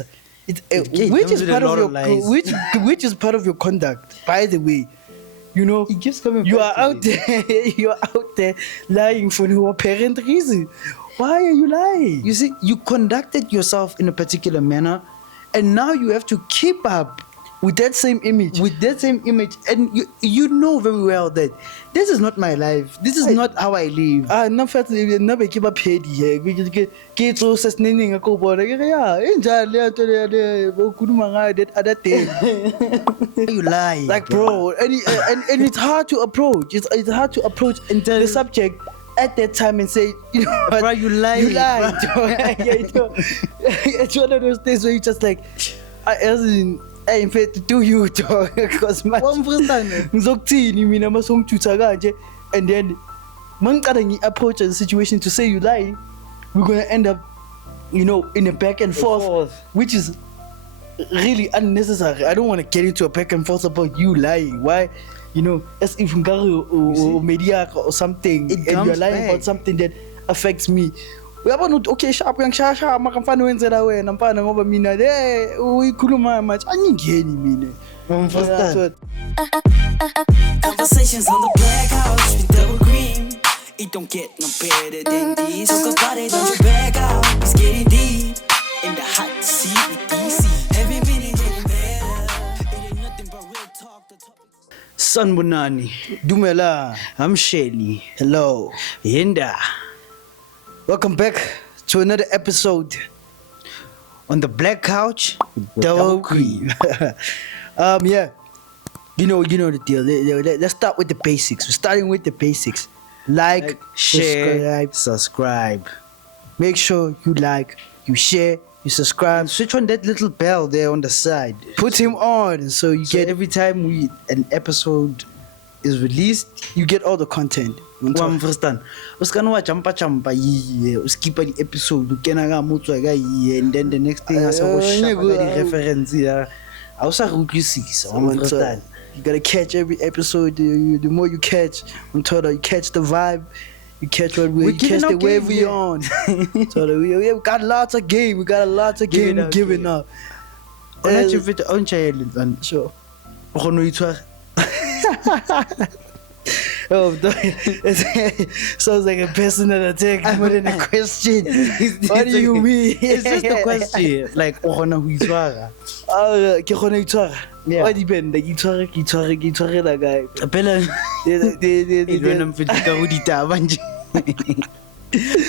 answer. Okay, Which is those are part a of lot your of lies. which is part of your conduct. By the way, you know, It keeps coming you back are to out there. You are out there lying for no apparent reason. Why are you lying? You see, you conducted yourself in a particular manner, and now you have to keep up With that same image. with that same image, and you know very well that this is not my life. This is not how I live. No fat no be keep up head here. Ke tso se sneneng go bona ke ya enjalo le to le bo kuduma nga that other thing. You lie, Like bro, and it's hard to approach. It's hard to approach the subject at that time and say, you know what, Bro, you lied, You lied. bro. Yeah, you know, it's one of those things where you just like, in fact, do you dog? Because my ngizokuthini mina masongithutha kanje, and then mangicala ngi-approach the situation to say you lie, we're gonna end up, you know, in a back and forth, which is really unnecessary. I don't want to get into a back and forth about you lying. Why? You know, as if or media or something, and you're lying about something that affects me. Uyabona ukuthi okay sharp ngiyangishaya makamfana wenzela wena mfana ngoba mina uyikhuluma much angingeni mina. Conversations on the black house with double cream. It don't get no better than this. Talk about it on your back out. It's getting deep in the hot seat with DC. Every minute getting better. It ain't nothing but real talk. The topic. Sanbonani, Dumela. I'm Shelly. Hello. Yenda Welcome back to another episode on the black couch with Double Cream. Yeah. You know the deal. Let's start with the basics. We're starting with the basics. Like, share, subscribe. Make sure you like, you share, you subscribe. And switch on that little bell there on the side. Put him on so you get every time an episode is released, you get all the content. Understand? Uskana wa champa yiye, uskipa the episode, ukena ga motho ga yiye, and then the next thing asa go shapa the reference ya. Awusa ukusisa, understand? You gotta catch every episode. The more you catch, I'm told you catch the vibe, you catch what we catch the wave we on. So we got lots of game. We got lots of game giving up. Ona chifite on child and sure. Oh, sounds like a personal attack more than a question. What do you mean? It's just a question. Like, ohona hu itshwara. Ke gona itshwara. Wa dipenda ke itshware la guy. Apela.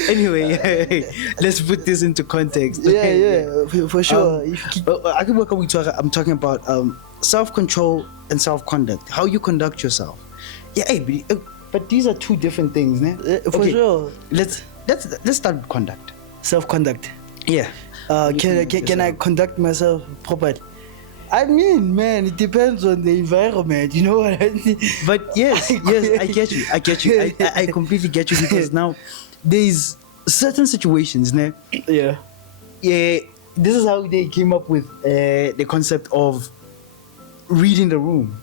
Anyway, let's put this into context. Yeah, for sure. I'm talking about self-control and self-conduct. How you conduct yourself. Yeah, but these are two different things, né? For sure. Let's start with conduct. Self-conduct. Yeah. Can I conduct myself properly? I mean, man, it depends on the environment. You know what I mean? But yes, I get you. I completely get you, because now there's certain situations, né? Yeah. This is how they came up with the concept of reading the room.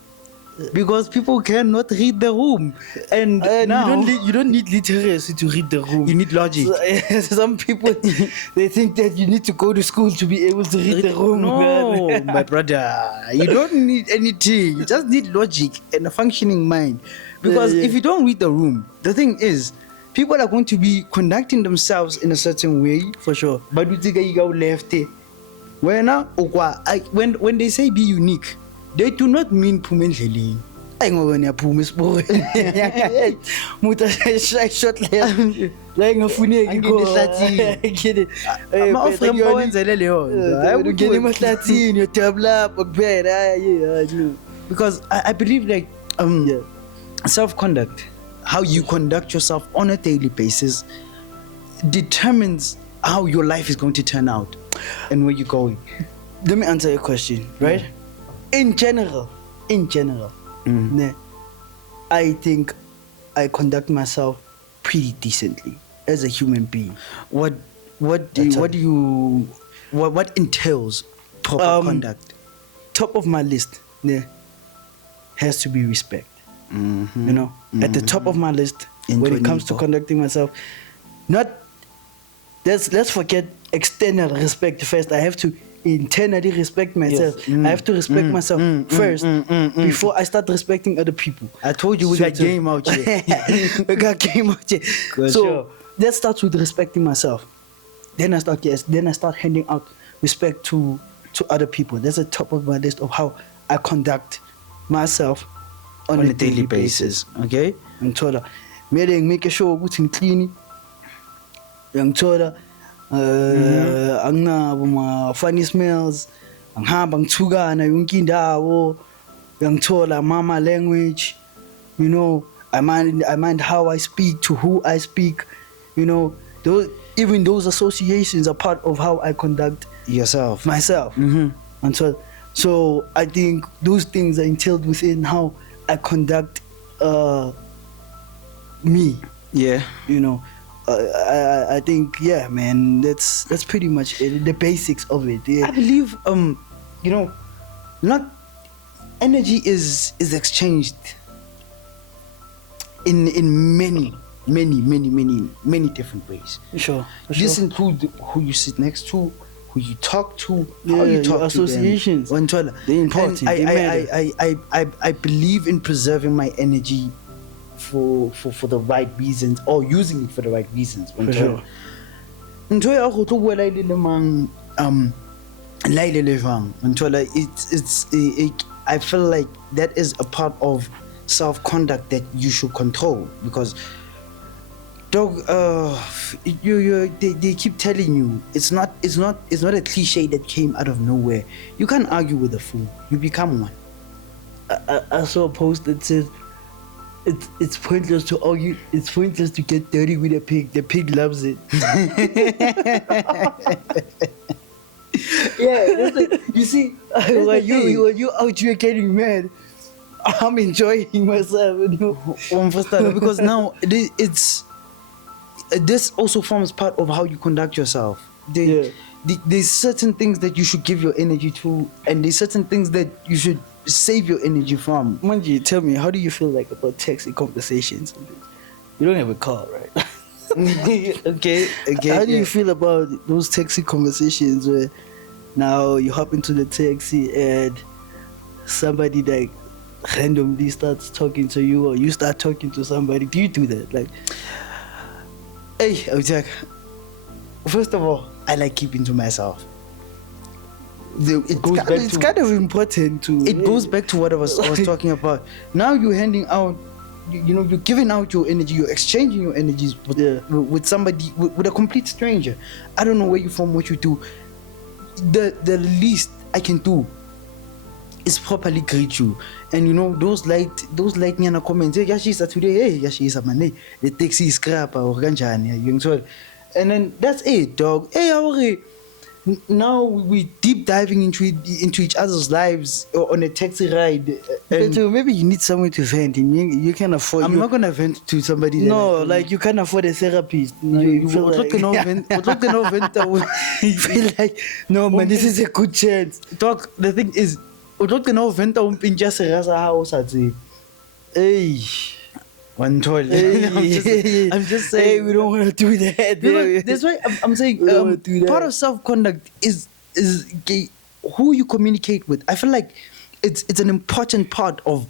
Because people cannot read the room, and now you don't need literacy to read the room. You need logic. So, some people they think that you need to go to school to be able to read the room. No, my brother, you don't need anything. You just need logic and a functioning mind. Because if you don't read the room, the thing is, people are going to be conducting themselves in a certain way. For sure. But you go left. When they say be unique, they do not mean pumendleleni. I know when you pull Miss Boy. Muta shot left. Like a funny get it. My friend wenzele leyo. You get him a Latin, you tabla, because I believe like self-conduct, how you conduct yourself on a daily basis, determines how your life is going to turn out and where you're going. Let me answer your question, right? In general, I think I conduct myself pretty decently as a human being. What entails proper conduct? Top of my list has to be respect. You know, at the top of my list when it comes to conducting myself. Let's forget external respect first. I have to internally respect myself. I have to respect myself first before I start respecting other people. I told you we got game out here. We got game out here. Good, So sure. that starts with respecting myself. Then I start handing out respect to other people. That's the top of my list of how I conduct myself on a daily basis. Okay. Ngithola kumele ngimake sure ukuthi ngiclean. Ngithola anginabo ma funny smells. Angihamba ngithukana yonke indawo. Ngithola mama language. You know, I mind how I speak to who I speak. You know, those associations are part of how I conduct Yourself. myself. And so I think those things are entailed within how I conduct me. Yeah. You know, I think man, that's pretty much it, the basics of it. I believe you know, not energy is exchanged in many different ways. Sure. This includes who you sit next to, who you talk to, how Yeah, you talk your associations. to them. They're important. And They matter. I believe in preserving my energy for the right reasons, or using it for the right reasons. For sure. Ntho ya go tlo bua la ile le mang la ile le jwang, nthola I feel like that is a part of self-conduct that you should control, because dog they keep telling you it's not a cliche that came out of nowhere. You can't argue with a fool, you become one. I saw a post that says it's pointless to argue. It's pointless to get dirty with a pig. The pig loves it. Yeah, that's like, you see, when you out here getting mad, I'm enjoying myself. You know? Because now this also forms part of how you conduct yourself. There's certain things that you should give your energy to, and there's certain things that you should save your energy from. Manji, tell me, how do you feel like about texting conversations? You don't have a car, right? Okay. How do you feel about those taxi conversations where now you hop into the taxi and somebody like randomly starts talking to you, or you start talking to somebody? Do you do that? Like, Hey, Ojak, first of all, I like keeping to myself. it's kind of important to. It goes back to what I was talking about. Now you're handing out, you know, you're giving out your energy, you're exchanging your energies with somebody, with a complete stranger. I don't know where you're from, what you do. The least I can do is properly greet you. And you know, those light nyana comments, hey, yashisa today, hey, yashisa man, the taxi is crap or ganjani, you know. And then that's it, dog. Hey, how now we deep diving into each other's lives on a taxi ride. And But maybe you need someone to vent, and you can afford. I'm not gonna vent to somebody. No, like you can't afford a therapist. You feel like, you feel like, no man, this is a good chance. Dog, the thing is, Hey, one toilet. I'm just saying. Hey, we don't want to do that. Because that's why I'm saying We don't wanna do that. part of self-conduct is who you communicate with. I feel like it's an important part of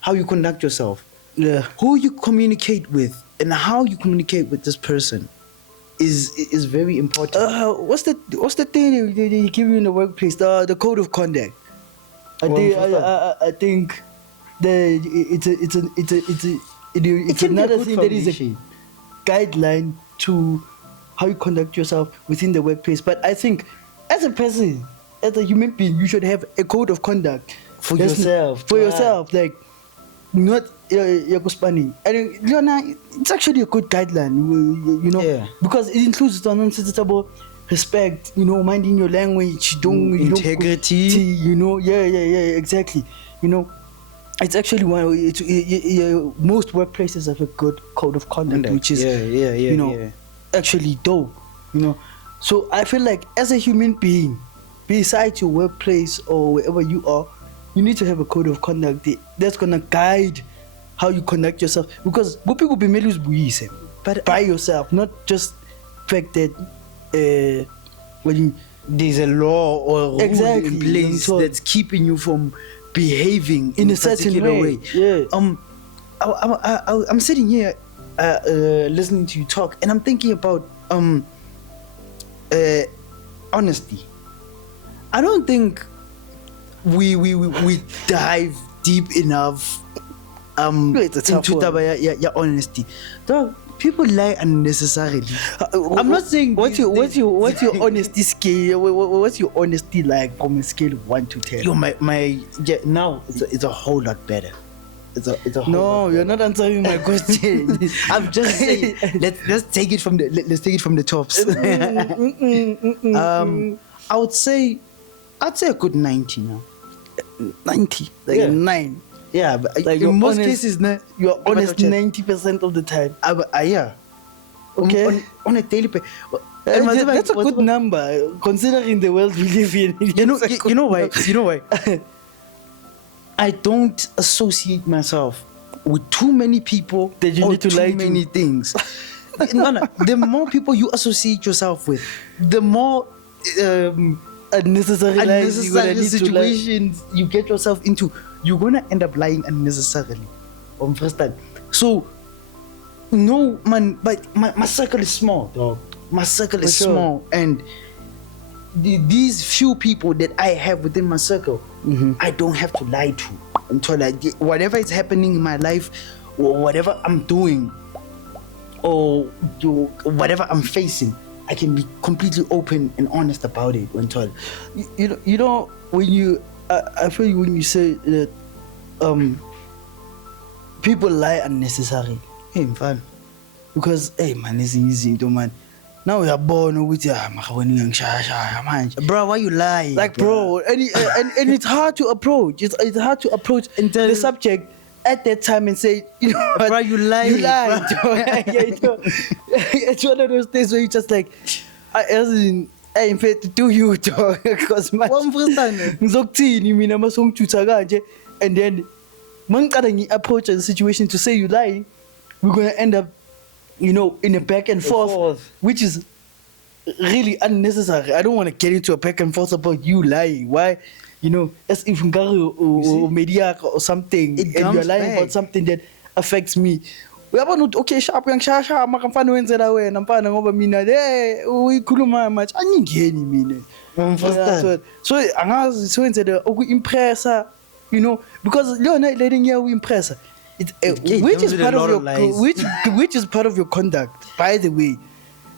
how you conduct yourself. Yeah. Who you communicate with and how you communicate with this person is very important. What's the thing they give you in the workplace? The code of conduct. I think that it's can be a another good thing that is a foundation. guideline to how you conduct yourself within the workplace. But I think as a person, as a human being, you should have a code of conduct For That's yourself. For yourself, like not spanning. And it's actually a good guideline, you know, Yeah. because it includes the non-sensible respect, you know, minding your language, Integrity. you know, yeah, exactly. You know, it's actually most workplaces have a good code of conduct, which is, you know, actually dope, you know. So I feel like as a human being, besides your workplace or wherever you are, you need to have a code of conduct that's gonna guide how you conduct yourself. Because what people be made but by yourself, not just fact that when there's a law or a rule Exactly, in place so- that's keeping you from behaving In a a certain particular way, yeah. I'm sitting here listening to you talk, and I'm thinking about honesty. I don't think we dive deep enough It's a tough into one. taba honesty. Dog, people lie unnecessarily. I'm not saying what's these your things- honesty scale? What's your honesty like from a scale of 1 to 10? Yo, now it's a whole lot better. It's a whole lot No, you're not answering my question. I'm just saying. Let's take it from the tops. I'd say a good 90 now. 90, like Yeah. a 9. Yeah, but Like you're in most honest- cases, nah, You're honest check. 90% of the time. Yeah. Okay. On a daily basis. That's a good number considering the world we live in. You know why? You know why? I don't associate myself with too many people That you or need to too lie to. many things. No. The more people you associate yourself with, the more Unnecessary lies you're gonna unnecessary need to lie. situations you get yourself into. You're gonna end up lying unnecessarily. On first time. So no man, but my circle is small, dog. My circle is For sure. small, and these few people that I have within my circle, I don't have to lie to until whatever is happening in my life, or whatever I'm doing, or whatever I'm facing, I can be completely open and honest about it. Until You know when you I feel when you say that people lie unnecessary, hey, fun. because hey man, it's easy to man. Now we are born with manje. Bro, why you lie? Like bro, and it's hard to approach. It's hard to approach Until- the subject at that time and say, you know what, Bro, you lied, You lied. bro. Yeah, you know. It's one of those days where you just like, in fact, do you talk? Because ngizokuthini mina masongithutha kanje, and then mangicala ngi-approach the situation to say you lying, we're gonna end up, you know, in a back and forth, which is really unnecessary. I don't want to get into a back and forth about you lying. Why? You know, as if or media or something, It and you're comes lying back. about something that affects me. Uyabona ukuthi okay sharp ngishasha maka mfana wenzela wena mfana ngoba mina uyikhuluma much angingeni mina. Understand? So angazi siwenzele ukuimpressa, you know, because lona letting you impress. Which is comes with a part of lot your of lies. which is part of your conduct, by the way.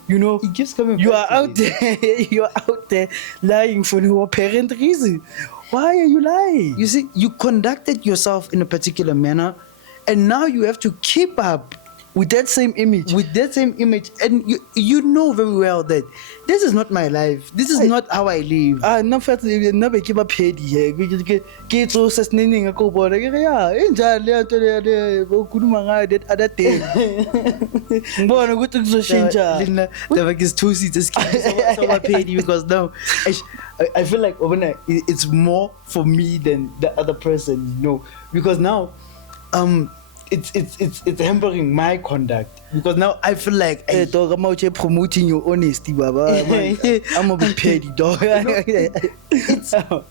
You know, It keeps coming you back are to out there. You are out there lying for no apparent reason. Why are you lying? You see, you conducted yourself in a particular manner, and now you have to keep up With that same image. with that same image, and you know very well that this is not my life. This is not how I live. Na fathi na be ke ba phedi he ke tso se sneneng go bona ke re ya enjalo le nto le go khuluma ngayo that other day ngibona ukuthi kuzoshintsha Lina, the fact is 2 seats is so petty because now I feel like it's more for me than the other person, you know, because now it's hampering my conduct, because now I feel like hey dog I'm out here promoting your honesty baba man. I'm a bit petty dog.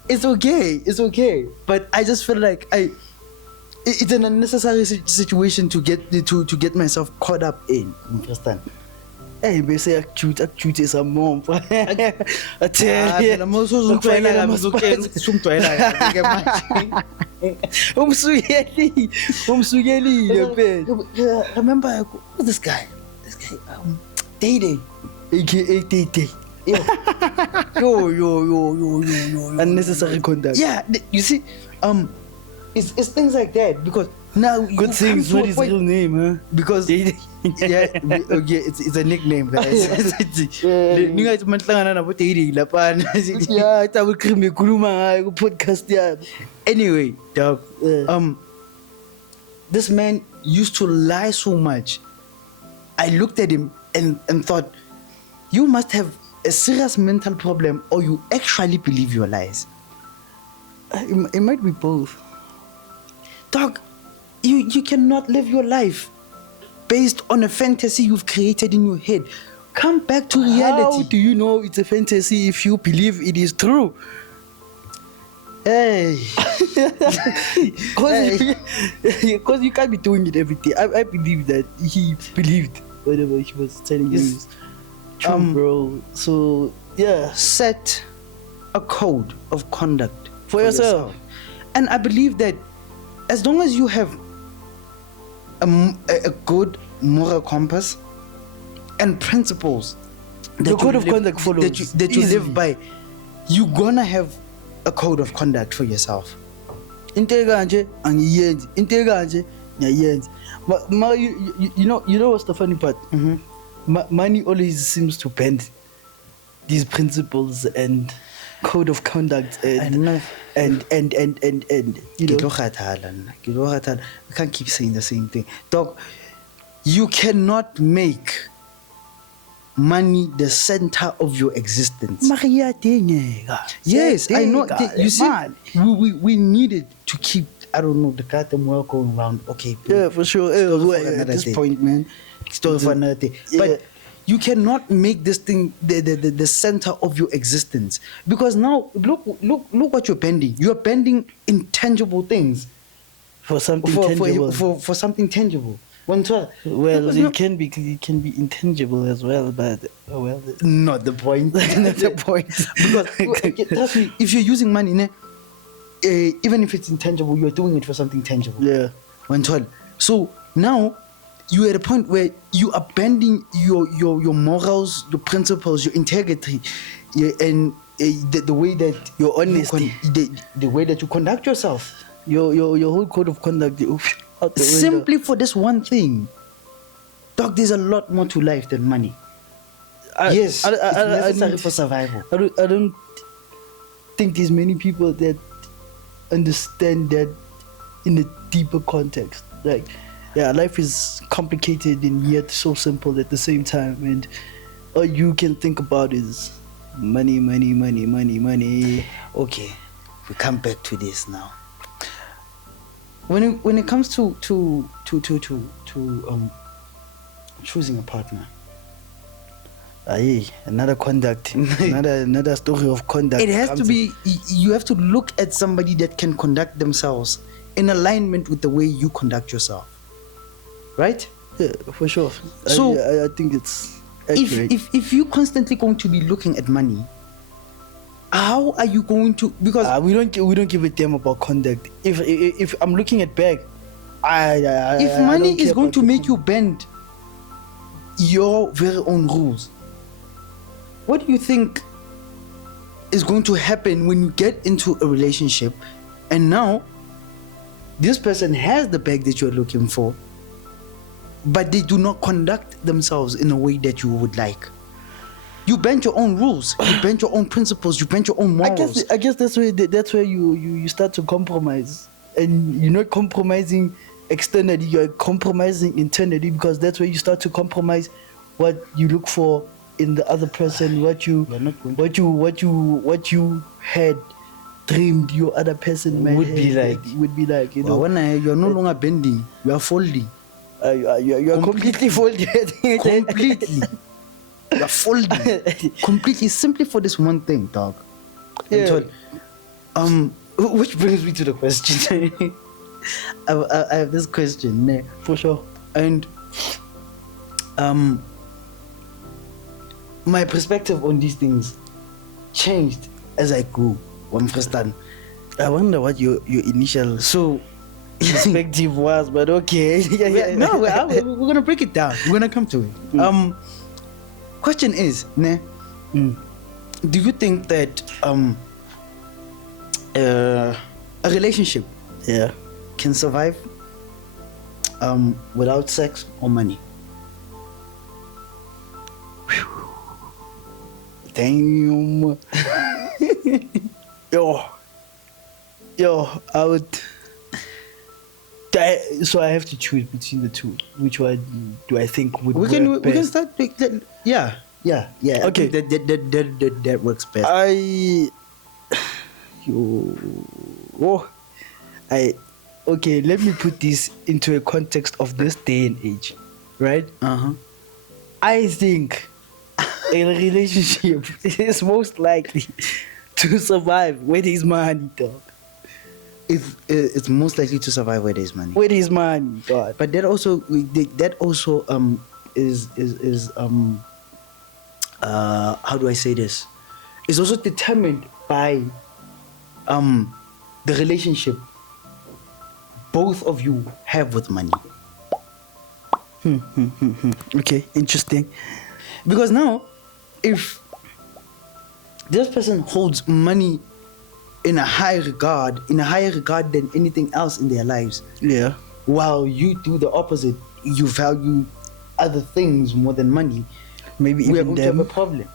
it's okay, but I just feel like it's an unnecessary situation to get myself caught up in. Understand? Hey bese akujute some more. I tell Phela mawusuze ungijwayela kabi ngizokutshela ukuthi sungijwayela kabi-ke manje. umsukelile phela. Remember who's this guy dating aka Tete. Yo. Unnecessary conduct. yeah, you see, it's things like that, because now Good thing it's not his real name, huh? because Tete. it's a nickname, guys. Ningathi manihlangana nabo dating lapana. Yeah, I will cream ekhuluma ngayo ku podcast yabo. Anyway, dog, Yeah. this man used to lie so much. I looked at him and thought, you must have a serious mental problem, or you actually believe your lies. It might be both. Dog, you cannot live your life based on a fantasy you've created in your head. Come back to How reality. do you know it's a fantasy if you believe it is true? Hey. Because you can't be doing it every day. I believe that he believed whatever he was telling you. Yes. True, bro. So yeah, Set a code of conduct for yourself. And I believe that as long as you have a good moral compass and principles The code of conduct follows that you easily. live by, you're gonna have a code of conduct for yourself. Into kanje angiyenzi. Into kanje ngiyayenza. You know what's the funny part? Money always seems to bend these principles and code of conduct and you know. I can't keep saying the same thing. Dog, you cannot make money the center of your existence. Yes, I know. You see, we needed to keep, I don't know, the goddamn world going around. Okay. Yeah, for sure. At this point, man. Story for another day. Yeah. But you cannot make this thing the center of your existence, because now look what you're bending. You're bending intangible things For something tangible. for something tangible. Well, It can be intangible as well, but not the point. not the point. Because trust me, if you're using money, even if it's intangible, you're doing it for something tangible. Yeah. So now you're at a point where you are bending your morals, your principles, your integrity, and the way that Your honesty. the way that you conduct yourself. Your whole code of conduct out the window. Simply for this one thing. Dog, there's a lot more to life than money. Yes, it's necessary for survival. I don't think there's many people that understand that in a deeper context. Like, yeah, life is complicated and yet so simple at the same time, and all you can think about is money. Okay, we come back to this now. When it comes to choosing a partner, another conduct, another story of conduct. it has to be. You have to look at somebody that can conduct themselves in alignment with the way you conduct yourself, right? Yeah, for sure. So I think it's accurate. if you're constantly going to be looking at money, how are you going to? Because we don't give a damn about conduct. If I'm looking at bag, if money is going to make you bend your very own rules, what do you think is going to happen when you get into a relationship and now this person has the bag that you're looking for, but they do not conduct themselves in a way that you would like? You bend your own rules, you bend your own principles, you bend your own morals. I guess that's where you start to compromise, and you're not compromising externally, you're compromising internally, because that's where you start to compromise what you look for in the other person, what you had dreamed your other person Would be like. you know. When you're no longer bending, you are folding. You're completely folded. Completely. You're folding. Completely, simply for this one thing, dog. Yeah. Which brings me to the question. I have this question, For sure. and my perspective on these things changed as I grew. I wonder what your initial So perspective was, but okay. no, we're gonna break it down. We're gonna come to it. Question is, do you think that a relationship Yeah. can survive without sex or money? Damn. Yo, I would. So I have to choose between the two. Which one do I think would work best? We can start. Yeah. I Okay. think that works best. Okay, let me put this into a context of this day and age, right? Uh-huh. I think a relationship is most likely to survive with his money, dog. It's most likely to survive where there's money. With his money, dog. But that also is how do I say this? It's also determined by the relationship both of you have with money. Okay, interesting. Because now, if this person holds money in a higher regard than anything else in their lives, Yeah. while you do the opposite, you value other things more than money, Maybe we are even going to have them. a problem.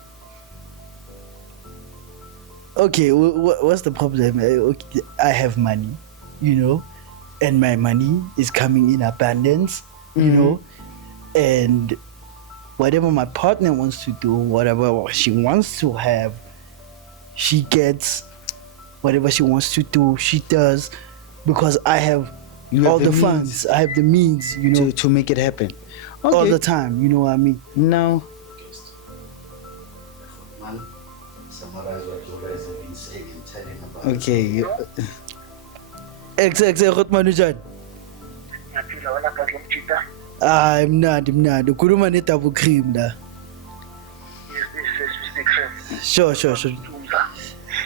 Okay, what's the problem? Okay, I have money, and my money is coming in abundance, and whatever my partner wants to do, whatever she wants to have, she gets. Whatever she wants to do, she does, because I have all the funds, I have the means, to make it happen. all Okay. the time. You know what I mean? Now, Man, summarize what you guys have been saying and telling about. okay, Rotman Ujan. Ngiyaphila wena kahle mjita. Ah, mnandi. Ukhuluma ne-double cream la. Yes, this is Mr. Sure. Tumza.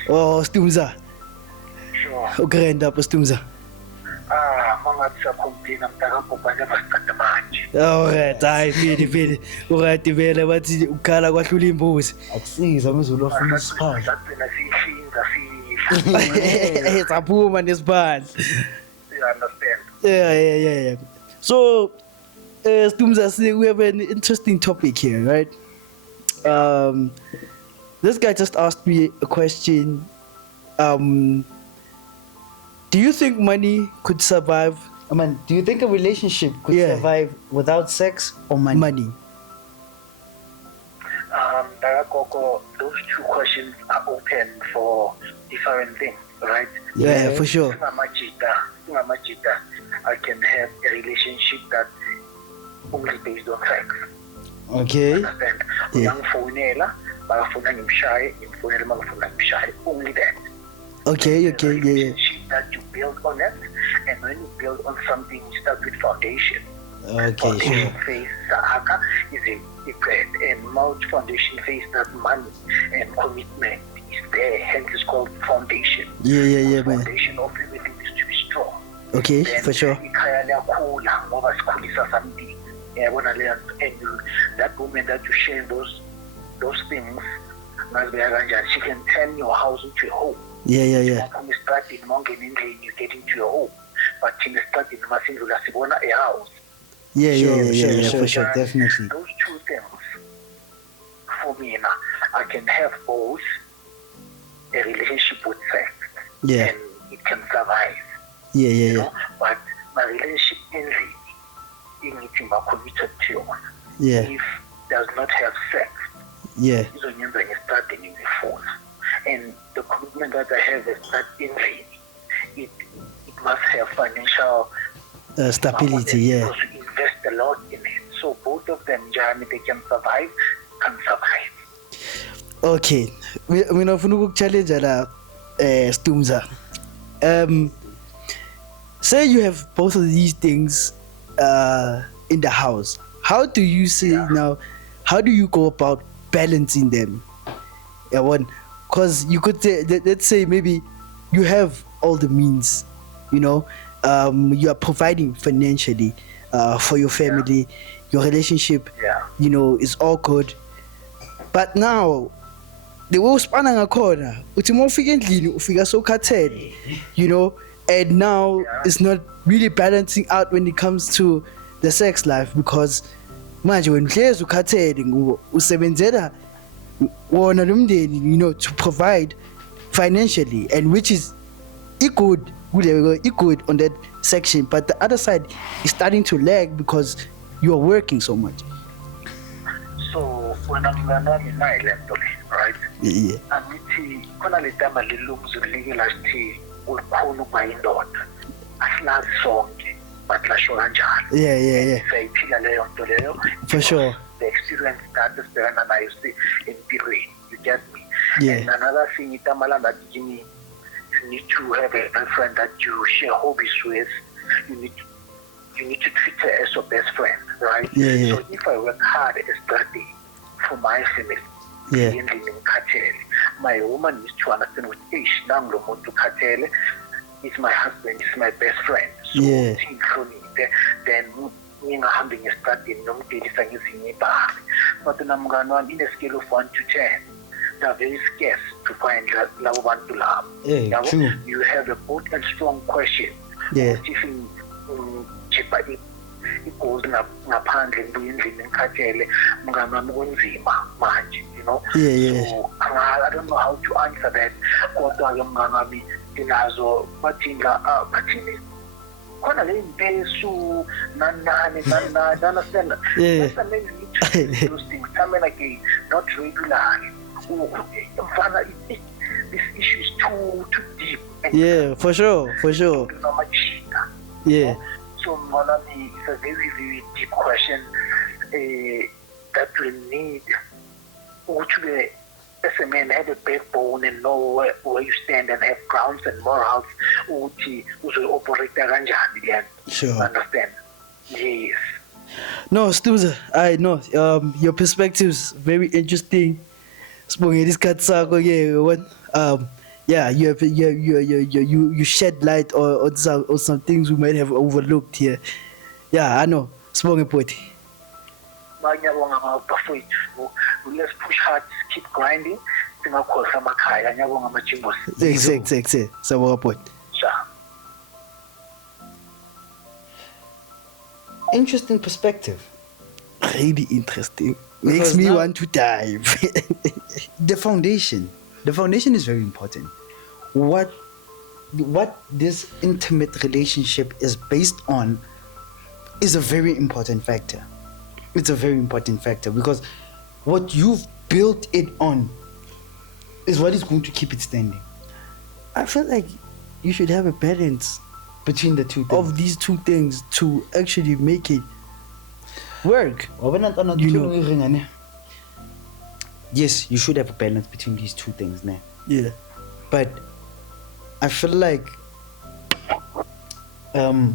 Oh, Stumza. Sure. Ugrand up, Stumza. Mangathi sakhomplina mntaka Bhobane basiqeda manje. Alright, hayi vele. Alright vele bathi ukhala kwahlula imbuzi. akusiza amazulu afuna isiphandla. Sagcina siyihlinza Saphuma nesibandla. You understand? Yeah. So, Stumza, we have an interesting topic here, right? This guy just asked me a question. Do you think money could survive Do you think a relationship could Yeah. survive without sex or money? money? Mntaka Gogo, those two questions are open for different things, right? Yeah, for sure. Singamajita, I can have a relationship that only based on sex. Okay. Understand? Yeah. Uyangifonela, makafuna ngimshaye, ngimfonele makafuna ngimshaye. Only that. Okay, A yeah. relationship that you build on it, and when you build on something, you start with foundation. Okay. Foundation phase is a multi-foundation phase that money and commitment is there. Hence, it's called foundation. Yeah, The man. foundation of everything is to be strong. Okay, Then for sure. ikhaya liyakhula ngoba sikhulisa something. Yabona leyo nto. And that woman that you share those things, mazibeka kanjani, she can turn your house into a home. Yeah. Maphuma esitradini mawungena endlini, you get into your home. But thina esitradini masindlula sibona a house. Yeah, for sure, definitely. Those two things, for me, I can have both a relationship with sex, Yeah. and it can survive. Yeah. You know? But my relationship in anything I'm committed to, Yeah. if does not have sex, Yeah. izonyenza ngesitradini ngifuna. And the commitment that I have is that in it must have financial Stability, yeah. because we invest a lot in it. So both of them, Jami, they can survive. Okay. Mina ufuna ukukuchallenge la Stumza. Say you have both of these things in the house. How do you say now? How do you go about balancing them? Yeah, one, because you could say, let's say maybe you have all the means, you are providing financially for your family, your relationship, is all good. But now, the way usipana ngakhona, uthi mawufika endlini ufika sowukhathele, and now it's not really balancing out when it comes to the sex life, because manje wena uhlezi ukhathele usebenzela wona lo mndeni, to provide financially, and which is good on that section, but the other side is starting to lag because you are working so much. So when I'm right? Yeah. Angithi khona le tama lilumzulike lasithi ulikhulu bayindoda. Asilazi sonke but lasho kanjalo. Yeah. Sayiphila leyo nto leyo. For sure. the experience that is there and I see in period. You get me? Yeah. And another thing, Itamalanda, you need to have a girlfriend that you share hobbies with. You need to treat her as your best friend, right? Yeah. So if I work hard as study for my family, Yeah. my woman needs to understand with age, is my husband, is my best friend. So Yeah. then ngingahambi ngestudy nomdelisa ngezinye ibhari. But namngani wami, in a scale of 1 to 10, they're very scarce to find labo bantu labo. Yeah, Yabo? true. You have a good and strong question. Yeah. Chepa i-goals ngaphandle ngibuye endlini ngikhathele mngani wami kunzima manje, you know. Yeah. So I don't know how to answer that. Kodwa-ke mngani wami ndinazo bathini khona le mpesu nani understand? Yeah. That's amazing to do those things time and again, not regularly. Mfana, this issue is too deep. Yeah, for sure. Yeah. So Monami, it's a very, very deep question that we need to as a man have a backbone and know where you stand and have grounds and morals to operate again. Sure. Understand? Yes. No, Stuza, I know. Your perspective's very interesting. Spoken this cat saga, you shed light on some things we might have overlooked here. Yeah, I know. Spoken poet. Let's push hard, keep grinding. Exactly. So point. Interesting perspective. Really interesting. Makes me want to dive. The foundation is very important. What this intimate relationship is based on is a very important factor. It's a very important factor because what you've built it on is what is going to keep it standing. I feel like you should have a balance between the two things. Of these two things to actually make it work. You know. Yes, you should have a balance between these two things now. Yeah. But I feel like the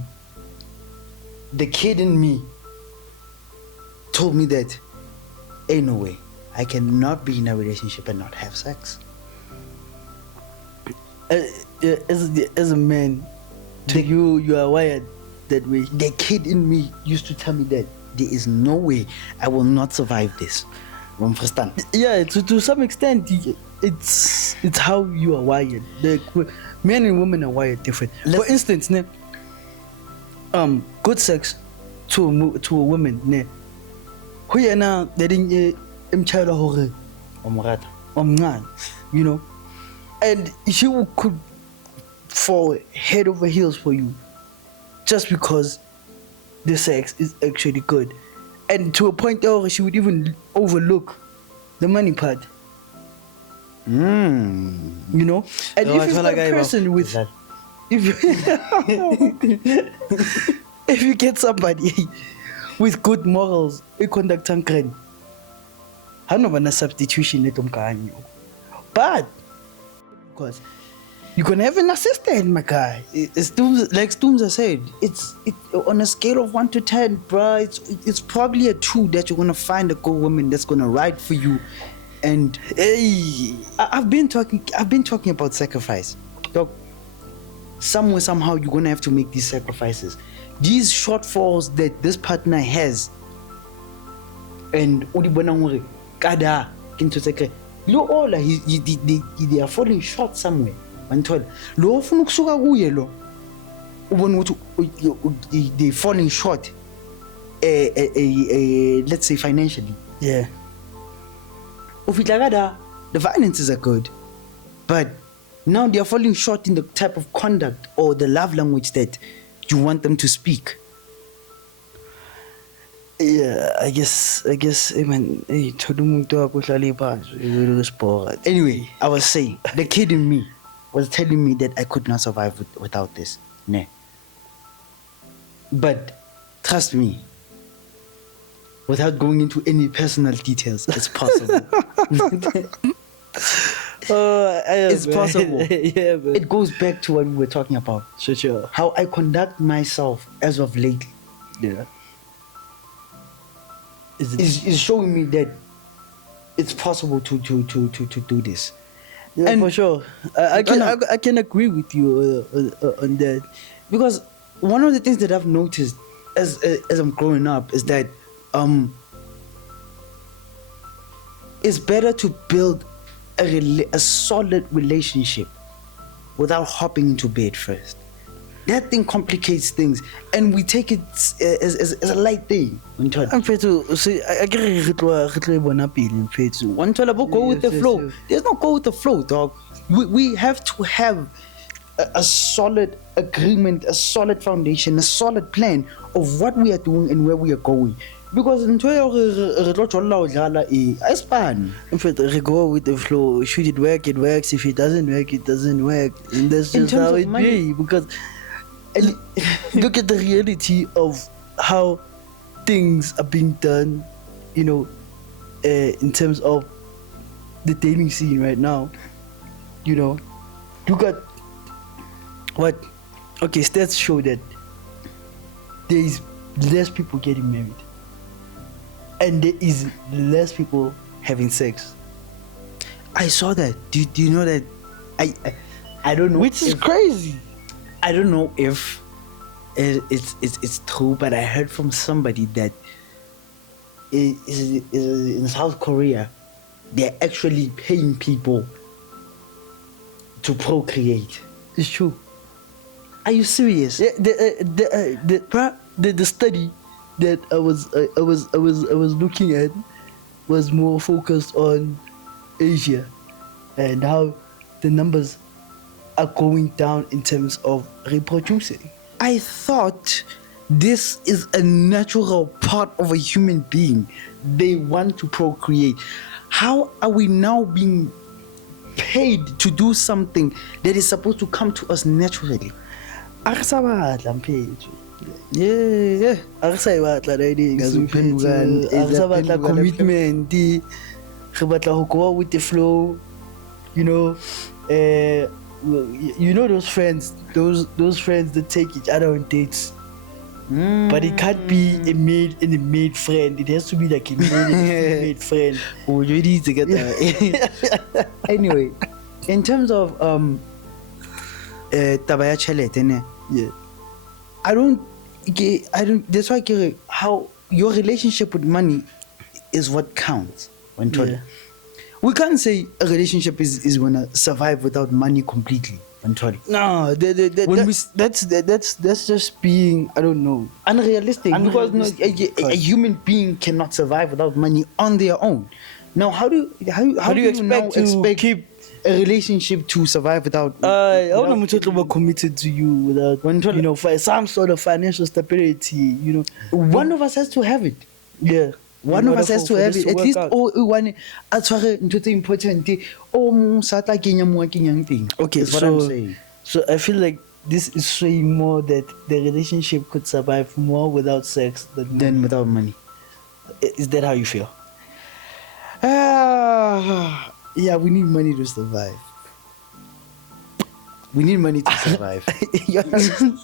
kid in me told me that ain't no way I cannot be in a relationship and not have sex. As a man, you are wired that way. The kid in me used to tell me that there is no way I will not survive this. You understand? Yeah, to some extent, it's how you are wired. Men and women are wired different. For instance, good sex to a woman, who you now letting child you know, and she could fall head over heels for you just because the sex is actually good, and to a point where she would even overlook the money part. You know, and if you've got a person with that, if you get somebody with good morals, a conduct and crime, I know a substitution but because you can have an assistant, my guy. It's like Stoomza said, it's on a scale of 1 to 10, bro. It's probably a 2 that you're gonna find a good woman that's gonna ride for you. And hey, I've been talking about sacrifice. Look, somewhere, somehow, you're gonna have to make these sacrifices. These shortfalls that this partner has, and kada they are falling short somewhere. Lo ufuna ukusuka kuye lo ubona ukuthi they falling short let's say financially. Yeah. The finances are good, but now they are falling short in the type of conduct or the love language that you want them to speak. Yeah, I guess man, anyway, I was saying the kid in me was telling me that I could not survive without this. Nah. But trust me, without going into any personal details, it's possible. It's possible. Yeah, man. It goes back to what we were talking about. Sure. How I conduct myself as of late Yeah. Is it? is showing me that it's possible to do this. Yeah, and- for sure. I can agree with you on that. Because one of the things that I've noticed as I'm growing up is that it's better to build a solid relationship without hopping into bed first. That thing complicates things, and we take it as a light thing. I'm to see. I get a bona pele. One go with the Yes, flow. yes. There's no go with the flow, dog. We have to have a solid agreement, a solid foundation, a solid plan of what we are doing and where we are going. Because in I span. In fact, we go with the flow. Should it work, it works. If it doesn't work, it doesn't work. And that's In just terms how of it money- be. Because and look at the reality of how things are being done, you know, in terms of the dating scene right now. You know, you got what? Okay, stats show that there is less people getting married, and there is less people having sex. I saw that. Do you know that? I don't know. Which is if- crazy. I don't know if it's true, but I heard from somebody that is in South Korea, they're actually paying people to procreate. It's true. Are you serious? Yeah, the study that I was looking at was more focused on Asia and how the numbers are going down in terms of reproducing. I thought this is a natural part of a human being. They want to procreate. How are we now being paid to do something that is supposed to come to us naturally? Akasabatla mfethu. Yeah. Akasayibatla lady Ngazuphendukani, Akasabatla ezaphendukana commitment. Re batla ho go with the flow. You know, you know those friends that take each other on dates. But it can't be a male and a maid friend. It has to be like a male and a female friend. Already together. Anyway, in terms of tabaya chelete ne, Yeah. I don't that's why how your relationship with money is what counts when Yeah. we can't say a relationship is gonna survive without money completely when No, When we that's just being, I don't know. unrealistic, because no, Unrealistic, a human being cannot survive without money on their own. Now how do you expect to expect keep- a relationship to survive without I don't know without- much committed to you without, When- you know, for some sort of financial stability, you know. one of us has to have it. Yeah. One In of us order has to for have this it. At work least out. one a tshware ntho tse important o mong sa tla kenya mo a kenyang teng. Okay, is what so I'm saying. so I feel like this is saying more that the relationship could survive more without sex than Then without money. Is that how you feel? Yeah, we need money to survive. We need money to survive. Yeah. Sort of,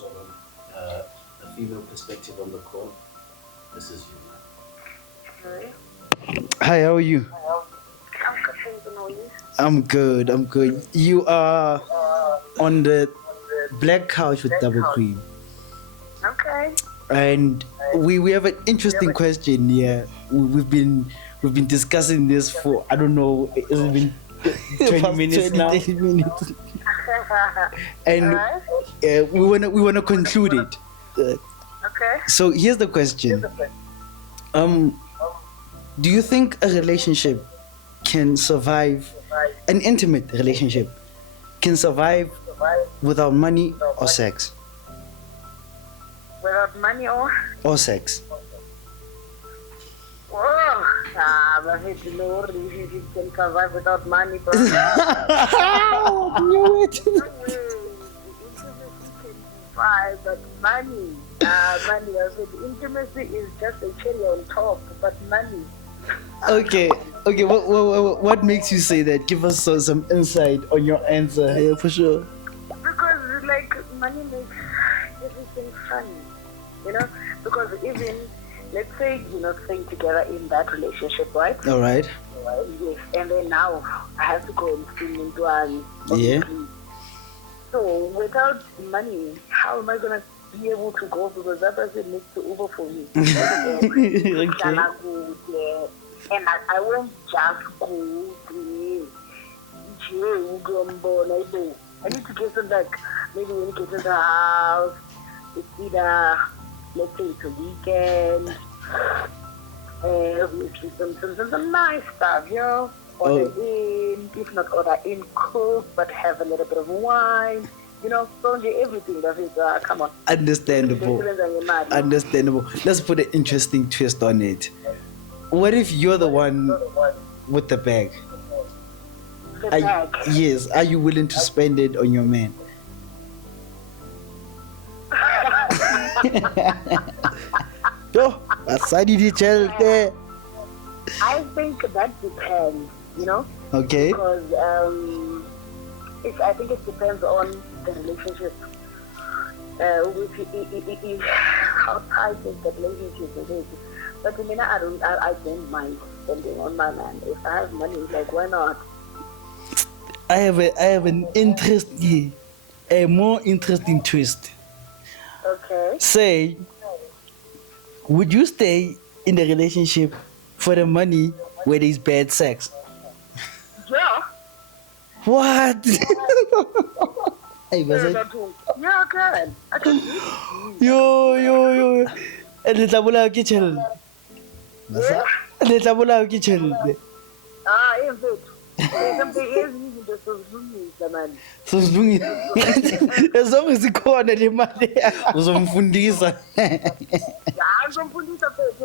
a female perspective on the call. This is you, man. Hi, how are you? I'm good. You are on the black couch with double cream. Okay. And we have an interesting question here. We've been discussing this for, I don't know, it's been 20 minutes now, 30 minutes. and we wanna conclude it. Okay. So here's the question. Do you think a relationship can survive, an intimate relationship can survive without money or sex? Without money or Sex. but hey, you know, relationship can survive without money, bro. Knew it. Can survive but money. Money. I said intimacy is just a cherry on top, but money. Okay. What makes you say that? Give us some insight on your answer. Yeah, for sure. Because like money makes everything funny, you know. Because even let's say you're not staying together in that relationship, right? All right. Yes, and then now I have to go and sing into one. Yeah. So without money, how am I gonna be able to go? Because that person needs to Uber for me. Okay. And I won't just go there. I need to get some like maybe when you get to the house, it's either let's say it's a weekend. Some nice stuff, you know. Order in, if not order in, cook, but have a little bit of wine. You know, don't do everything that is, come on. Understandable. Understandable. Let's put an interesting twist on it. What if you're the one with the bag? Yes. Are you willing to spend it on your man? Yo, aside the child there. I think that depends, you know. Okay. Because I think it depends on the relationship. How tight is the relationship is. But I mean, I don't mind spending on my man. If I have money, like why not? I have an interesting, a more interesting twist. Okay. Say, would you stay in the relationship for the money where there's bad sex? Yeah. What? Hey, Yeah, I can. Yo. Le tla bolaya ke tšhelete. Le tla bolaya ke tšhelete. Something is easy to sozilungisa, man. Sozilungisa. As long as ikhona le mali uzomfundisa. Ngizomfundisa phethu.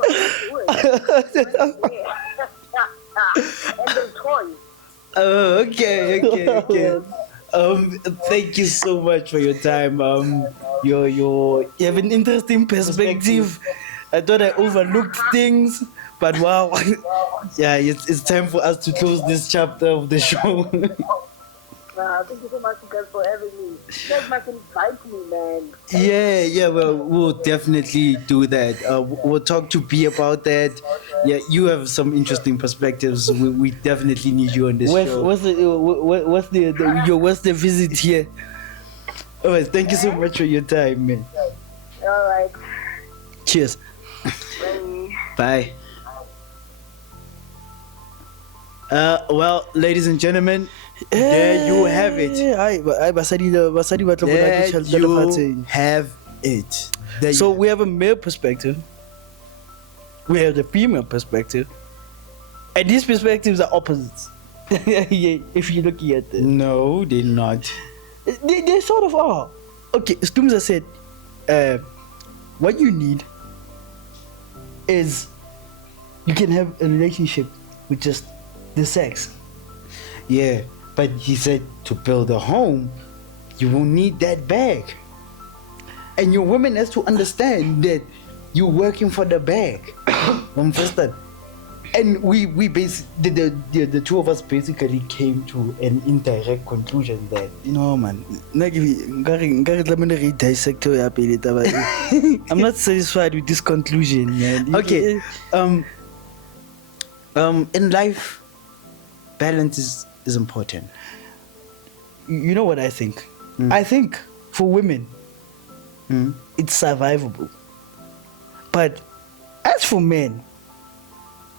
And the toys. Okay. Thank you so much for your time. You have an interesting perspective. I thought I overlooked things, but wow. Yeah, it's time for us to close this chapter of the show. Thank you so much, guys, for having me. You guys must invite me, man. Yeah, well, we'll definitely do that. We'll talk to B about that. Yeah, you have some interesting perspectives. We definitely need you on this show. What's the visit here? All right, thank you so much for your time, man. All right. Cheers. Bye. Well, ladies and gentlemen, there you have it. There you have it. So we have a male perspective, we have the female perspective, and these perspectives are opposites. Yeah, if you're looking at them. No, they're not. They sort of are. Okay, Stumza said, what you need is you can have a relationship with just the sex. Yeah, but he said to build a home, you will need that bag. And your woman has to understand that you're working for the bag. Understand? And we basically, the two of us basically came to an indirect conclusion that, No man, I'm not satisfied with this conclusion, man. okay, in life, balance is important. You know what I think? I think for women, it's survivable. But as for men,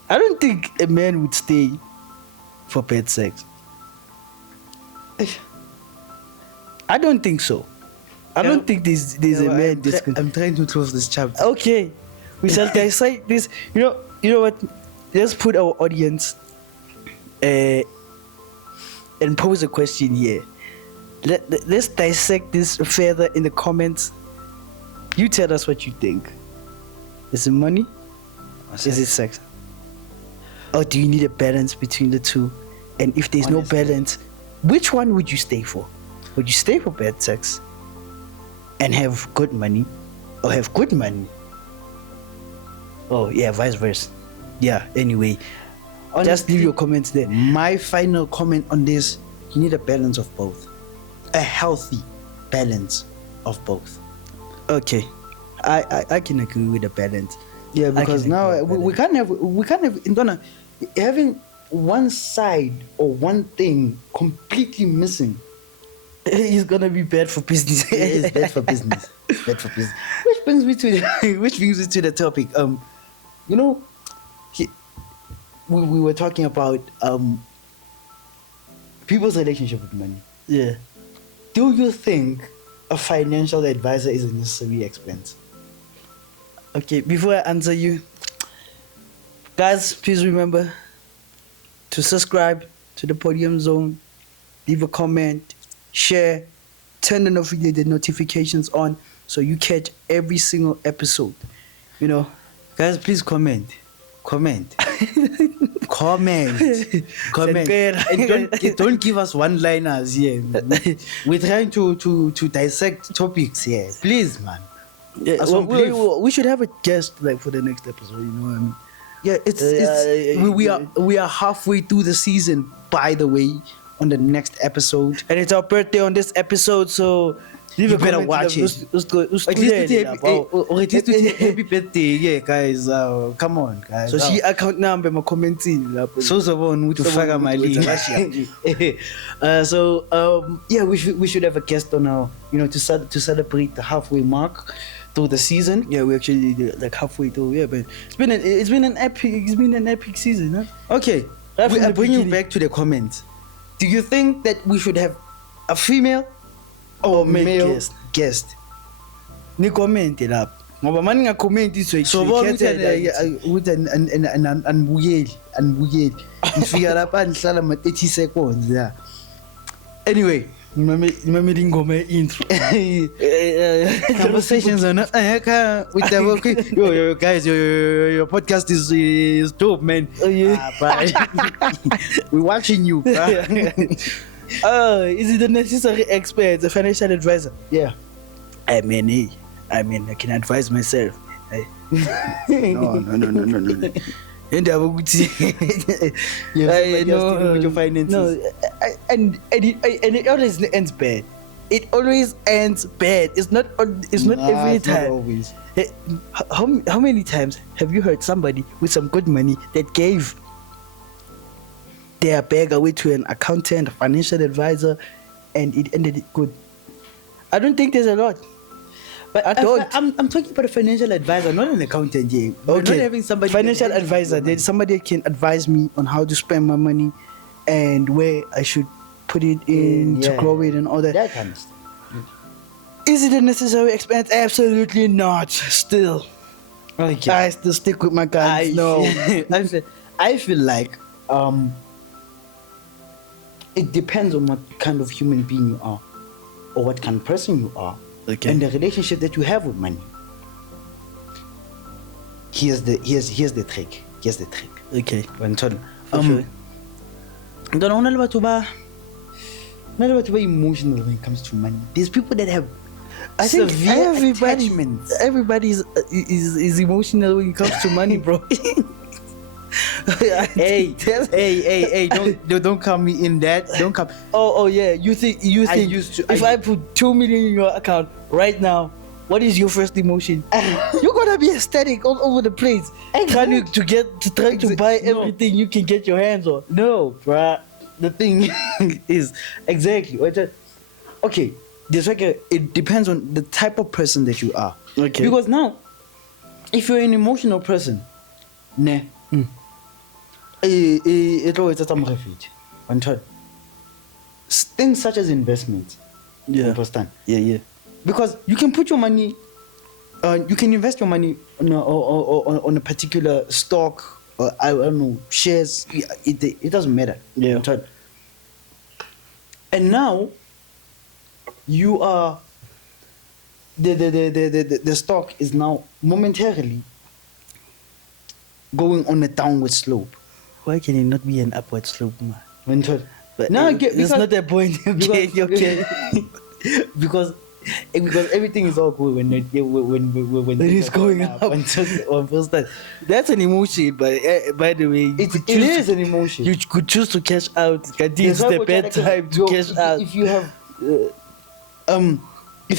I don't think a man would stay for bad sex. I don't think so. I don't think there's a man. I'm trying to close this chapter. Okay, we shall dissect this. You know what? Let's put our audience and pose a question here. Let's dissect this further in the comments. You tell us what you think. Is it money? Is it sex? Or do you need a balance between the two? And if there's no balance, which one would you stay for? Would you stay for bad sex? and have good money, or have good money. Oh yeah, vice versa. Yeah. Anyway, just leave your comments there. My final comment on this: you need a balance of both, a healthy balance of both. Okay, I can agree with the balance. Yeah, I because can now agree with we can't have Ndona, having one side or one thing completely missing. It's gonna be bad for business. It is bad for business. Bad for business. Which brings me to the topic. You know, we were talking about people's relationship with money. Yeah. Do you think a financial advisor is a necessary expense? Okay, before I answer you, guys, please remember to subscribe to the Podium Zone, leave a comment, share, turn the notifications on so you catch every single episode. You know, Guys, please comment. Comment. Comment. And don't give us one-liners here. We're trying to dissect topics here. Please, man. yeah, As one brief. we should have a guest like for the next episode. You know what I mean? Yeah, we are halfway through the season, by the way, on the next episode. And it's our birthday on this episode, so leave You a better comment. watch it. At least to happy birthday, yeah, guys. Come on, guys. So she account number my commenting lapho. So ufaka mali. Yeah, we should have a guest on our, to celebrate the halfway mark through the season. Yeah, we actually did, like halfway through. Yeah, but it's been an epic season, huh? Okay, Right from I the bring you beginning. back to the comments. Do you think that we should have a female or male guest? Ni comment lapho. Ngoba mani ngacomment iswe. So ukuthi anibuyeli ngifika lapha nihlala ma 30 seconds yeah. Anyway, Remember the ngoma intro. conversations on with the yo guys, your podcast is dope, man. Oh, yeah. We're watching you, bruh. Is it a necessary expert, a financial advisor? Yeah. I mean, I can advise myself. No. And I would say, with your finances. No, and it always ends bad. It always ends bad. It's not every it's not time. always. How many times have you heard somebody with some good money that gave their bag away to an accountant, a financial advisor, and it ended good? I don't think there's a lot. But I don't. I'm talking about a financial advisor, not an accountant. Yeah. We're not having somebody financial that- advisor. There's somebody that can advise me on how to spend my money and where I should put it in to Yeah. grow it and all that. That kind of stuff. Is it a necessary expense? Absolutely not. Still, Okay. I still stick with my guys. No. I feel like it depends on what kind of human being you are, or what kind of person you are, Okay. and the relationship that you have with money. Here's the trick. Here's the trick. Okay. Bantwana, For sure. Ntwana, hona le batho ba emotional when it comes to money. There's people that have I think severe everybody attachments. is emotional when it comes to money, bro. Hey, don't come me in that. Don't come. Oh yeah. You think if I put 2 million in your account right now, what is your first emotion? You're gonna be ecstatic all over the place, trying to buy No. everything you can get your hands on. No, bruh. The thing is exactly. Okay, there's like it depends on the type of person that you are. Okay. Because now, if you're an emotional person, nah. It always a refuge. Things such as investments. You Yeah. understand? Yeah. Because you can put your money, you can invest your money on a particular stock, or I don't know, shares. It doesn't matter. Yeah. And now you are the stock is now momentarily going on a downward slope. Why can it not be an upward slope, man? But now It's not the point. Okay. because Because everything is all good when it when It things is are going up. on first time. That's an emotion, but by the way, It is an emotion. You could choose to cash out. It's That's why the we're bad trying time to yo, cash out. If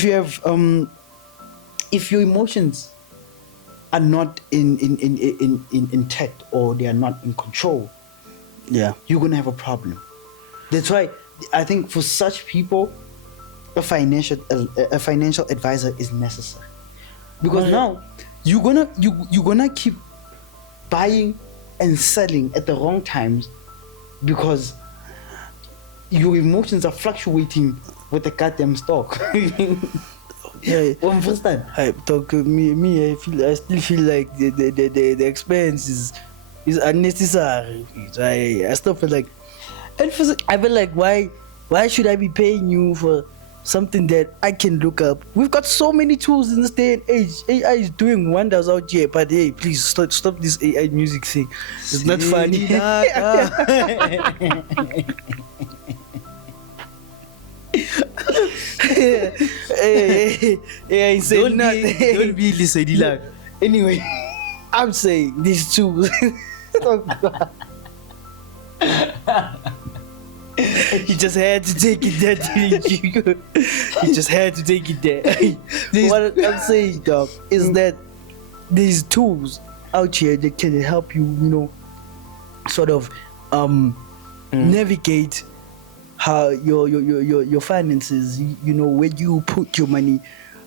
you have, if your emotions are not in intact or they are not in control, Yeah. you're gonna have a problem. That's why I think for such people, a financial advisor is necessary, because now you're gonna keep buying and selling at the wrong times because your emotions are fluctuating with the goddamn stock. Yeah. One first time. I talk me. I still feel like the expense is unnecessary. I still feel like, and I feel like why should I be paying you for something that I can look up? We've got so many tools in this day and age. AI is doing wonders out here. But hey, please stop this AI music thing. It's not funny. AI said nothing. Don't be listening. Anyway, I'm saying these tools. Oh, God. He just had to take it there, didn't you? He just had to take it there. What I'm saying, dog, is that these tools out here that can help you, sort of navigate how your finances, where you put your money,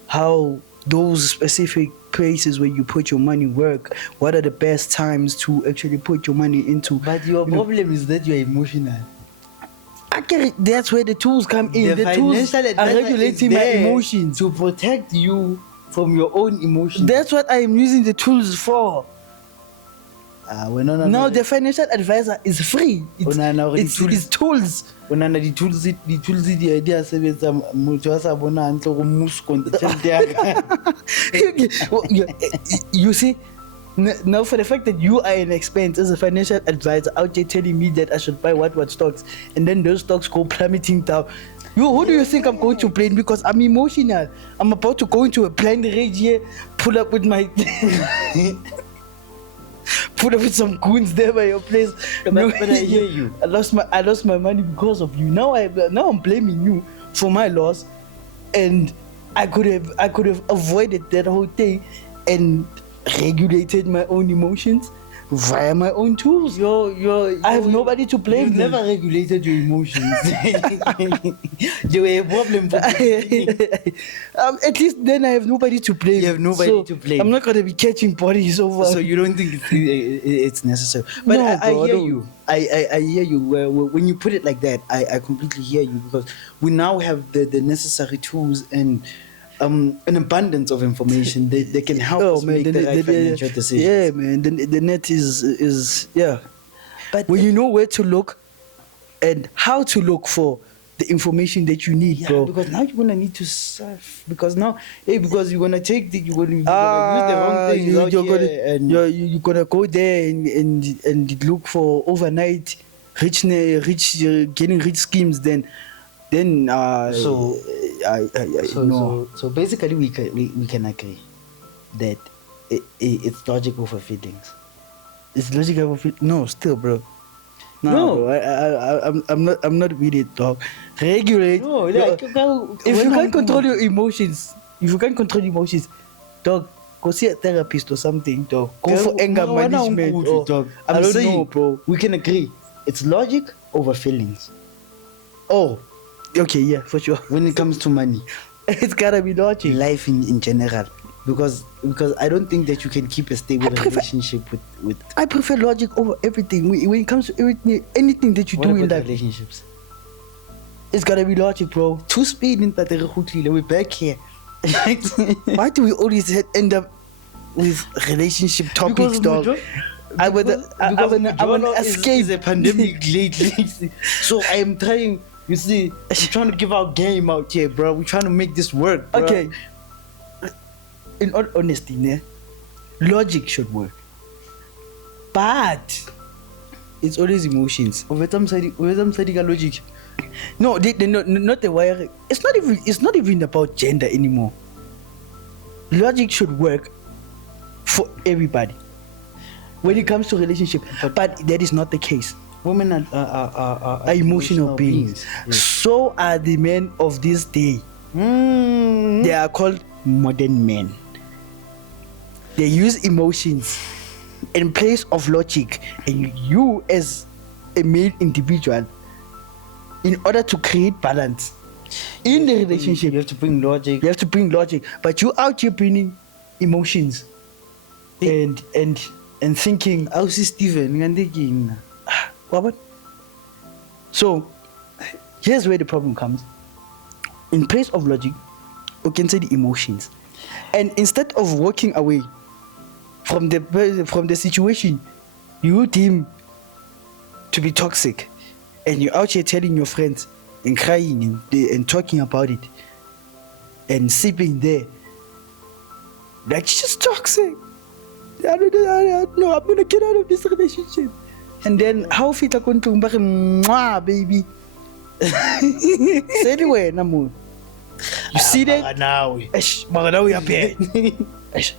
how those specific places where you put your money work, what are the best times to actually put your money into. But your problem is that you're emotional. I get it. That's where the tools come in. The tools financial are advisor regulating is my there emotions. to protect you from your own emotions. That's what I am using the tools for. No. Now the financial advisor is free. It's tools. The tools the idea sebetsa motho a sa bona hantle go mmuso konte tšhelete ya ka. You see, now for the fact that you are an expense as a financial advisor out there telling me that I should buy what stocks, and then those stocks go plummeting down. Who do you think I'm going to blame? Because I'm emotional. I'm about to go into a blind rage here, pull up with my put up with some goons there by your place. But I hear you. I lost my money because of you. Now I'm blaming you for my loss, and I could have avoided that whole thing and regulated my own emotions via my own tools. I have nobody to blame. You've never regulated your emotions. You were a problem for at least then I have nobody to blame. You have nobody to blame. I'm not going to be catching bodies over. So you don't think it's necessary? But No, I bro, I hear don't. you. I hear you. When you put it like that, I completely hear you, because we now have the necessary tools and an abundance of information that can help us make the right financial decisions. Yeah, man. The net is yeah. But When you know where to look and how to look for the information that you need, yeah, bro. because now you're gonna need to surf. Because now, because you're gonna take you're gonna use the wrong things out here, and you're gonna go there and look for overnight getting rich schemes. Then So basically, we can agree that it's logic over feelings. it's logical. No, still, bro. No. Bro. I'm not with it, dog. Regulate. No, if you can't control your emotions, dog, go see a therapist or something, dog. Go for anger management. Or, I don't know, bro. We can agree. It's logic over feelings. Oh, okay, yeah, for sure. When it comes to money, It's gotta be logic. life in general, because I don't think that you can keep a stable relationship with I prefer logic over everything. When it comes to anything that you what do about in life, relationships. it's gotta be logic, bro. Two speed in we're back here. Why do we always end up with relationship topics, dog? I wanna escape. Is a pandemic lately, so I am trying. You see, I'm trying to give our game out here, bro. We're trying to make this work, bro. Okay. In all honesty, logic should work, but it's always emotions. Over some side logic. No, not the wire. It's not even about gender anymore. Logic should work for everybody when it comes to relationship, but that is not the case. Women are Emotional beings. Yes. So are the men of this day. They are called modern men. They use emotions in place of logic, and you as a male individual, in order to create balance in the relationship, You have to bring logic. you have to bring logic, but you out here bringing emotions and thinking. I'll see Steven. Ngandiki. What? So here's where the problem comes. In place of logic, you can say the emotions, and instead of walking away from the situation you deem to be toxic, and you're out here telling your friends and crying and talking about it and sipping there, like, it's just toxic. No, I'm gonna get out of this relationship. And then how fit a kontlong ba re mwah, baby. Say anyway, Namu. You see that? Now. Eish, mara now you're bad. Eish.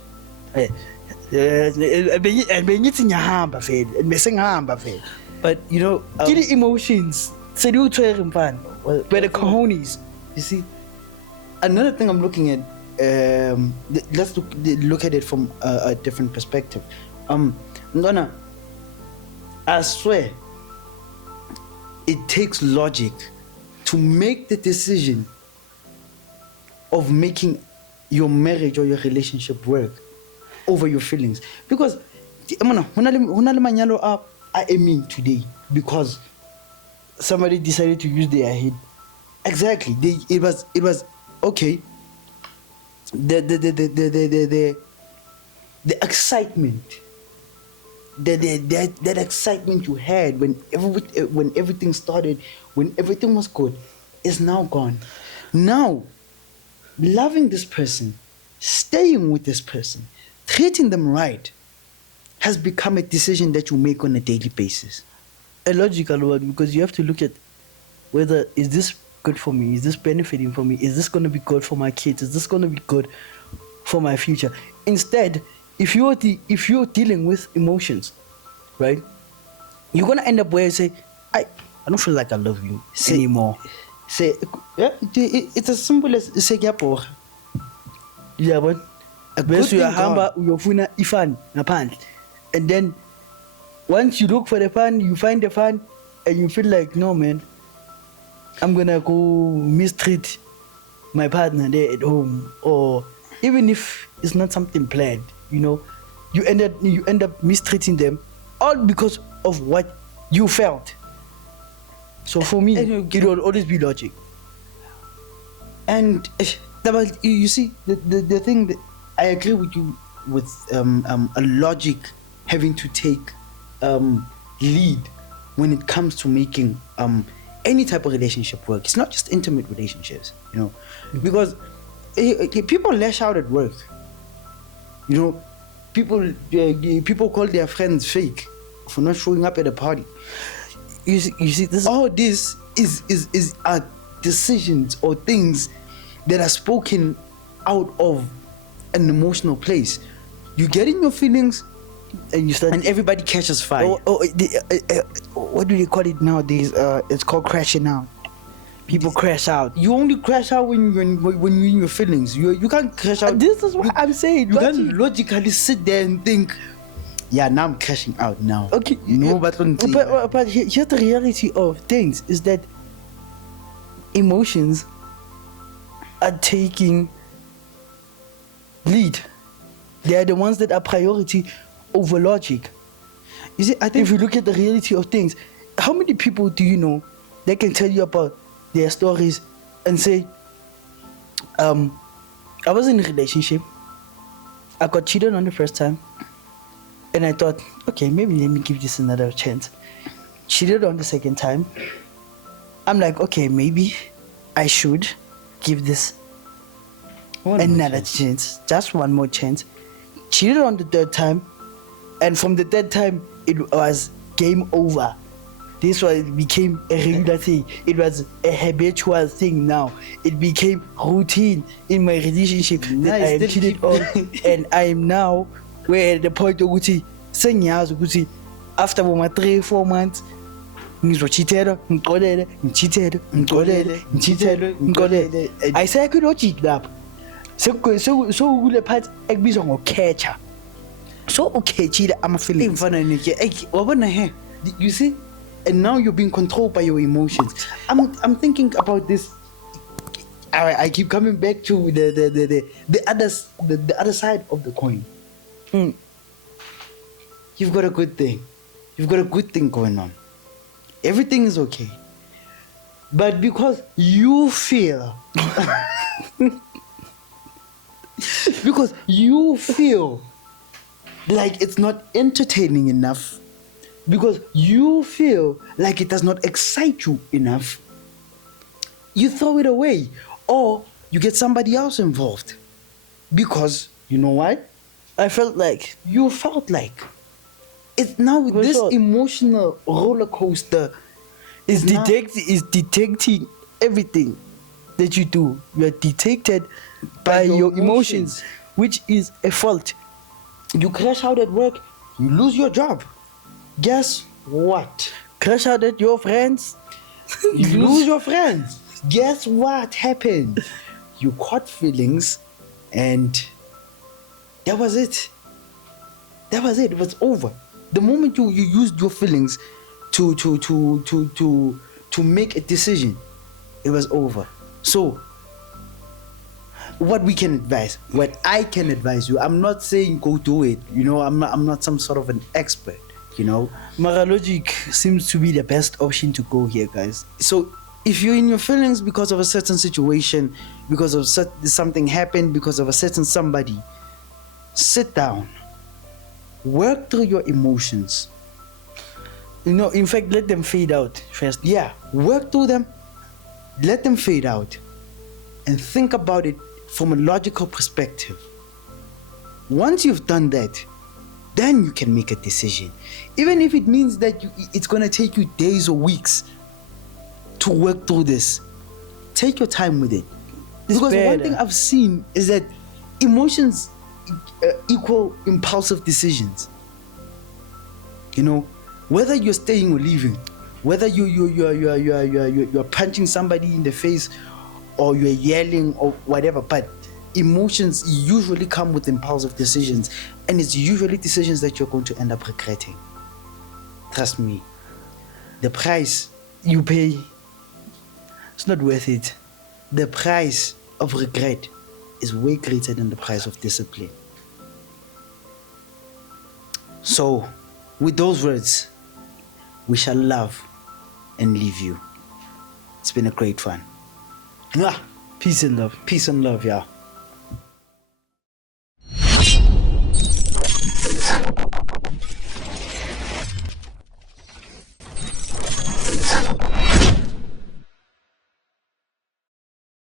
Bengithi ngiyahamba vele, bese ngihamba vele. But you know, Ke the emotions. Say you tshwere mfana. Where the cojones. you see, another thing I'm looking at. Let's look at it from a different perspective. Ndona, I swear, it takes logic to make the decision of making your marriage or your relationship work over your feelings. Because hona le manyalo are aiming today because somebody decided to use their head. Exactly. It was okay. The excitement, that excitement you had when everything started, when everything was good, is now gone. Now, loving this person, staying with this person, treating them right, has become a decision that you make on a daily basis. A logical one, because you have to look at whether is this good for me, is this benefiting for me, is this going to be good for my kids, is this going to be good for my future. Instead, if you're dealing with emotions, right, you're going to end up where you say, I don't feel like I love you anymore. Say, yeah, it's as simple as say yapora. Yeah, but bese uyahamba uyofuna ifan ngaphandle, and then once you look for the fun, you find the fun, and you feel like, no man, I'm gonna go mistreat my partner there at home, or even if it's not something planned, you end up mistreating them, all because of what you felt. So for me, it will always be logic. And you see, the thing that I agree with you with a logic having to take lead when it comes to making any type of relationship work. It's not just intimate relationships, because people lash out at work. People call their friends fake for not showing up at a party. You see, all this is are decisions or things that are spoken out of an emotional place. You get in your feelings, And you start. and everybody catches fire. What do they call it nowadays? It's called crashing out. People crash out. You only crash out when you're in your feelings. You can't crash out. This is what I'm saying. You can't logically sit there and think, yeah, now I'm crashing out now. Okay, No, but but here's the reality of things is that emotions are taking lead. They are the ones that are priority over logic. you see, I think If you look at the reality of things, how many people do you know that can tell you about their stories and say, I was in a relationship, I got cheated on the first time, and I thought, okay, maybe let me give this another chance. Cheated on the second time. I'm like, okay, maybe I should give this another chance, just one more chance. Cheated on the third time, and from the third time, it was game over. This was became a regular thing. It was a habitual thing now. It became routine in my relationship that I am Nice, cheated on, and I am now where at the point ukuthi sengiyazi ukuthi after 3-4 months ngizochithela ngiqolele ngichithele ngiqolele ngichithele ngiqolele. Ayisekho logic lapho. Sekule part ekubizwa ngokhetcha. So ukhetshile ama feelings. Mfana nike, wabona he? You see? And now you're being controlled by your emotions. I'm thinking about this. I keep coming back to the other side of the coin. You've got a good thing. You've got a good thing going on. Everything is okay. But because you feel because you feel like it's not entertaining enough, because you feel like it does not excite you enough, you throw it away or you get somebody else involved. Because you know what? I felt like You felt like it's now this sure. emotional roller coaster is now- detecting everything that you do. You are detected by your emotions, which is a fault. You crash out at work, you lose your job. Guess what? Crash out at your friends. You lose your friends. Guess what happened? You caught feelings, and that was it. That was it. It was over. The moment you used your feelings to make a decision, it was over. So, what we can advise, what I can advise you, I'm not saying go do it. You know, I'm not some sort of an expert. You know, Mara logic seems to be the best option to go here, guys. so if you're in your feelings because of a certain situation, because of something happened, because of a certain somebody, sit down, work through your emotions. You know, in fact, let them fade out first. Yeah, work through them, let them fade out, and think about it from a logical perspective. Once you've done that, then you can make a decision. Even if it means that it's going to take you days or weeks to work through this, take your time with it. It's Because one better. thing I've seen is that emotions equal impulsive decisions. You know, whether you're staying or leaving, whether you're punching somebody in the face or you're yelling or whatever, but emotions usually come with impulsive decisions, and it's usually decisions that you're going to end up regretting. Trust me, the price You pay. It's not worth it. the price of regret is way greater than the price of discipline. So, with those words, we shall love and leave you. It's been a great fun. Mwah! Peace and love. Peace and love, y'all.